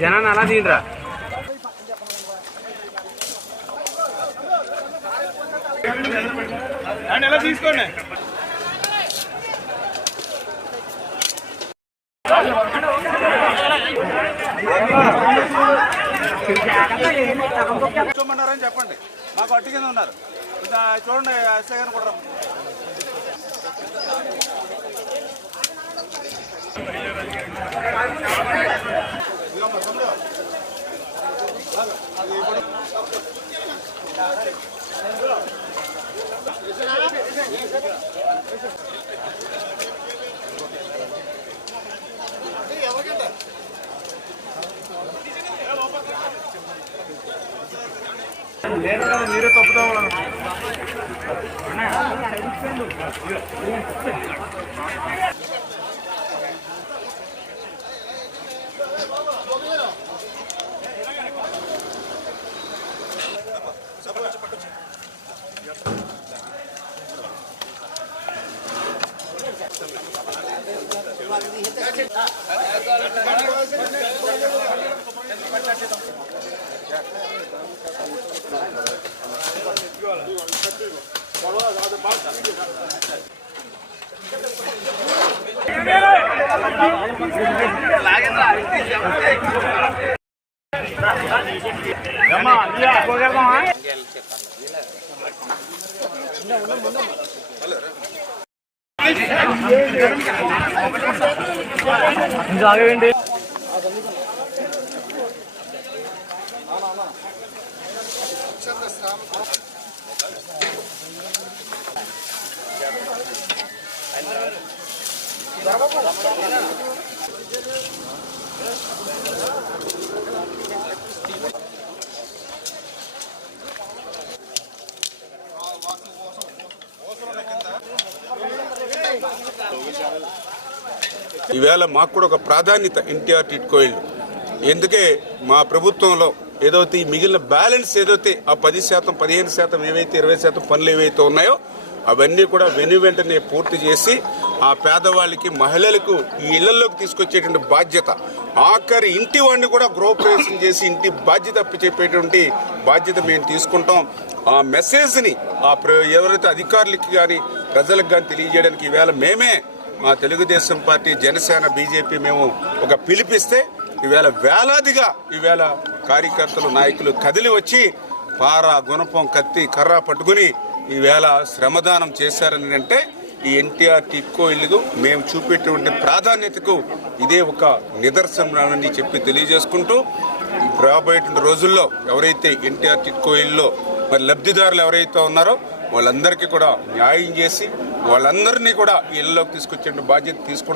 జనాన్ని అలా తీయరా ఎలా తీసుకోండి. కూర్చోమన్నారని చెప్పండి. మాకు అట్టు కింద ఉన్నారు చూడండి. ఎస్ఐ గారిని కూడా మీరే తప్పుదాం. ఆగండి. ఈవేళ మాకు కూడా ఒక ప్రాధాన్యత ఎన్టీఆర్ టిట్కో ఇల్లు. ఎందుకే మా ప్రభుత్వంలో ఏదైతే ఈ మిగిలిన బ్యాలెన్స్ ఏదైతే ఆ 10%, 15% ఏవైతే 20% పనులు ఏవైతే ఉన్నాయో అవన్నీ కూడా వెంటనే పూర్తి చేసి ఆ పేదవాళ్ళకి మహిళలకు ఈ ఇళ్లలోకి తీసుకొచ్చేటువంటి బాధ్యత, ఆఖరి ఇంటి వాడిని కూడా గృహప్రవేశం చేసి ఇంటి బాధ్యత చెప్పేటువంటి బాధ్యత మేము తీసుకుంటాం. ఆ మెసేజ్ని ఎవరైతే అధికారులకి కానీ ప్రజలకు కానీ తెలియజేయడానికి ఈవేళ మేమే మా తెలుగుదేశం పార్టీ, జనసేన, బీజేపీ మేము ఒక పిలిపిస్తే ఈవేళ వేలాదిగా ఈవేళ కార్యకర్తలు, నాయకులు కదిలి వచ్చి పార, గుణపం, కత్తి, కర్ర పట్టుకుని ఈవేళ శ్రమదానం చేశారని అంటే ఈ ఎన్టీఆర్ టిట్కో ఇల్లు మేము చూపేటువంటి ప్రాధాన్యతకు ఇదే ఒక నిదర్శనని చెప్పి తెలియజేసుకుంటూ రాబోయేటువంటి రోజుల్లో ఎవరైతే ఎన్టీఆర్ టిట్కో ఇల్లులో మరి లబ్ధిదారులు ఎవరైతే ఉన్నారో వాళ్ళందరికీ కూడా న్యాయం చేసి వాళ్ళందరినీ కూడా ఇళ్లలోకి తీసుకొచ్చే బాధ్యత తీసుకుంటాం.